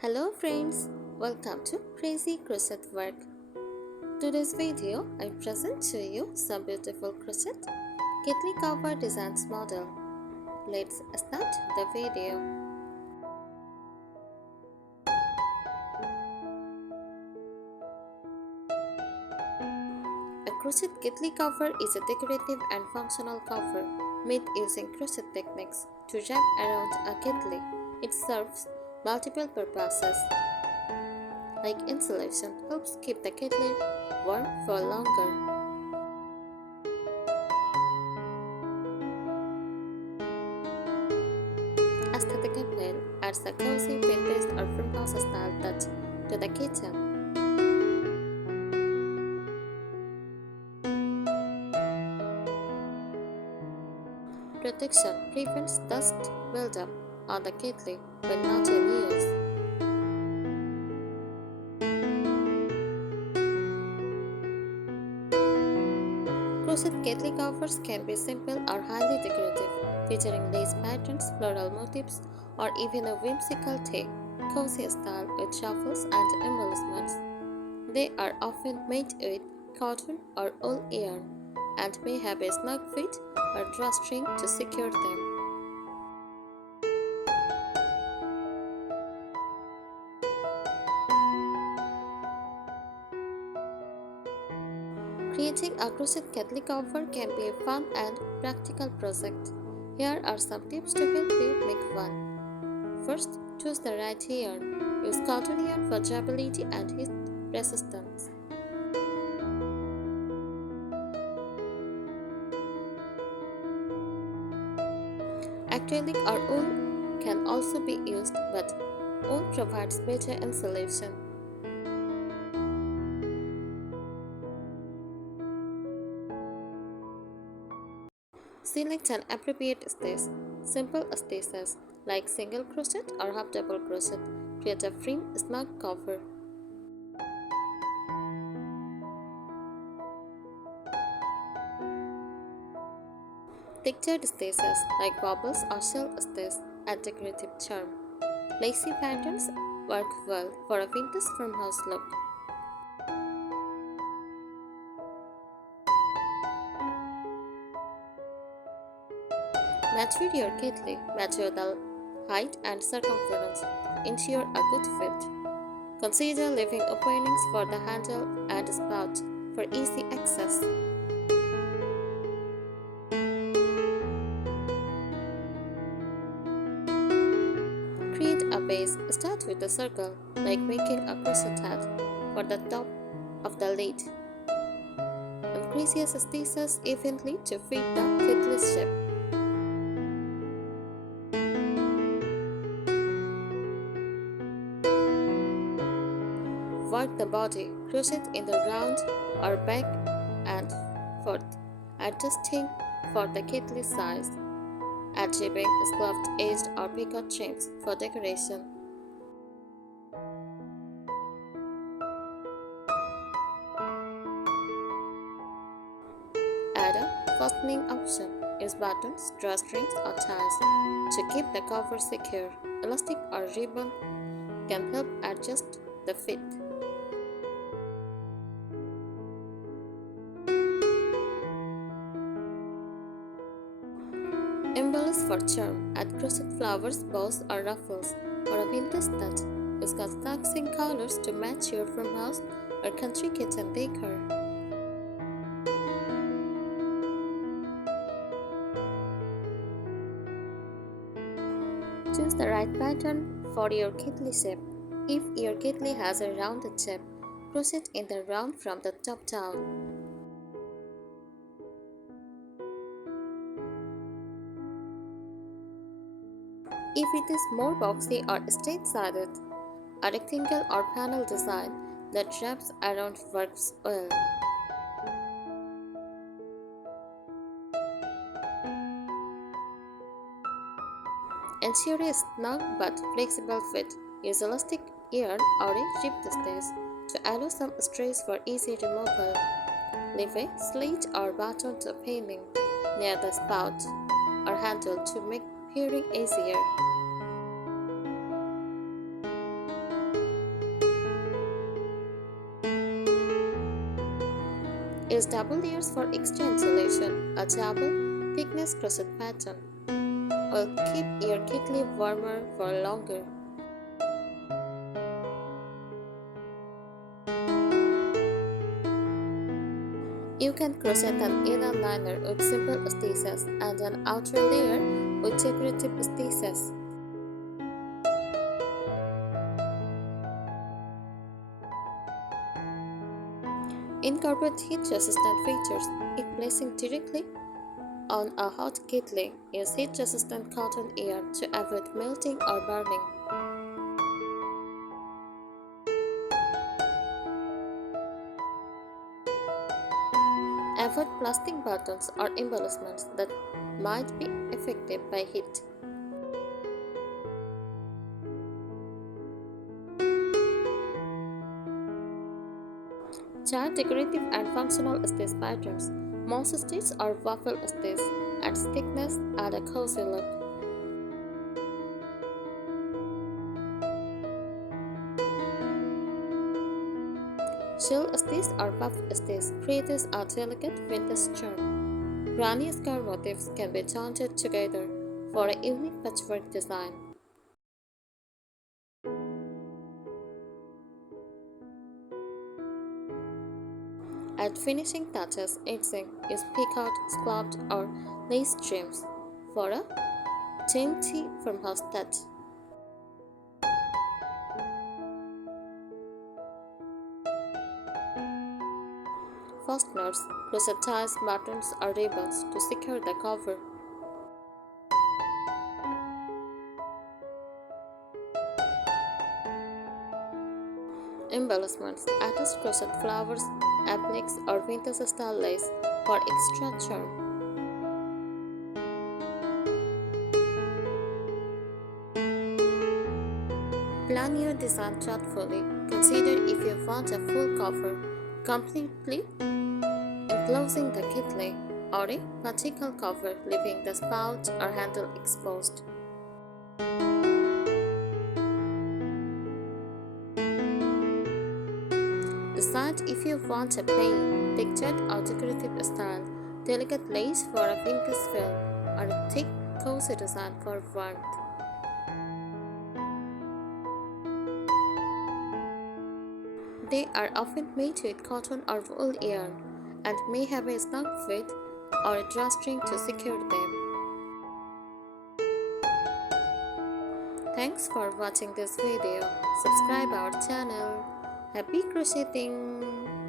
Hello friends, welcome to Crazy Crochet Work. Today's video I present to you some beautiful crochet Kettle cover designs model. Let's start the video. A crochet Kettle cover is a decorative and functional cover made using crochet techniques to wrap around a kettle. It serves multiple purposes, like insulation, helps keep the kettle warm for longer. Aesthetic appeal adds a cozy vintage or farmhouse style touch to the kitchen. Protection prevents dust buildup on the kettle when not in use. Crochet kettle covers can be simple or highly decorative, featuring lace patterns, floral motifs, or even a whimsical cozy style with shuffles and embellishments. They are often made with cotton or wool yarn and may have a snug fit or drawstring to secure them. Creating a crochet kettle cover can be a fun and practical project. Here are some tips to help you make one. First, choose the right yarn. Use cotton yarn for durability and heat resistance. Acrylic or wool can also be used, but wool provides better insulation. Select an appropriate stitch. Simple stitches like single crochet or half double crochet create a firm, snug cover. Textured stitches like bubbles or shell stitch add decorative charm. Lacy patterns work well for a vintage farmhouse look. Measure your kettle. Measure the height and circumference. Ensure a good fit. Consider leaving openings for the handle and spout for easy access. Create a base. Start with a circle, like making a crochet hat for the top of the lid. Increase your stitches evenly to fit the kettle shape. Work the body, crochet in the round or back and forth, adjusting for the kettle size. Add ribbing, scalloped edged or picot trims for decoration. Add a fastening option. Use buttons, drawstrings or ties to keep the cover secure. Elastic or ribbon can help adjust the fit. Embellish for charm. Add crochet flowers, bows or ruffles for a vintage touch. Use contrasting colors to match your farmhouse or country kitchen decor. Choose the right pattern for your kettle shape. If your kettle has a rounded shape, crochet in the round from the top down. If it is more boxy or straight-sided, a rectangle or panel design that wraps around works well. Ensure a snug but flexible fit. Use elastic yarn or a ribbed stitch to allow some stretch for easy removal. Leave a slit or buttoned opening near the spout or handle to make peering easier. is double layers for extra insulation. A double thickness crochet pattern will keep your kitty warmer for longer. You can crochet an inner liner with simple stitches and an outer layer with decorative stitches. Incorporate heat-resistant features. If placing directly on a hot kettle, use heat-resistant cotton yarn to avoid melting or burning. Avoid plastic buttons or embellishments that might be affected by heat. Try decorative and functional stitch patterns. Moss stitch or waffle stitch adds thickness and a cozy look. Shell stitch or puff stitch creates a delicate vintage charm. Granny square motifs can be jointed together for a unique patchwork design. Add finishing touches, etching, use picout, scalloped, or lace trims for a dainty farmhouse touch. Fasteners, crochet ties, buttons, or ribbons to secure the cover. Embellishments, attached crochet flowers, appliques, or vintage style lace for extra charm. Plan your design thoughtfully. Consider if you want a full cover, completely enclosing the kitty, or a partial cover, leaving the spout or handle exposed. Decide if you want a plain, textured or decorative style, delicate lace for a vintage feel, or a thick, cozy design for warmth. They are often made with cotton or wool yarn and may have a snug fit or a drawstring to secure them. Thanks for watching this video. Subscribe our channel. Happy crocheting!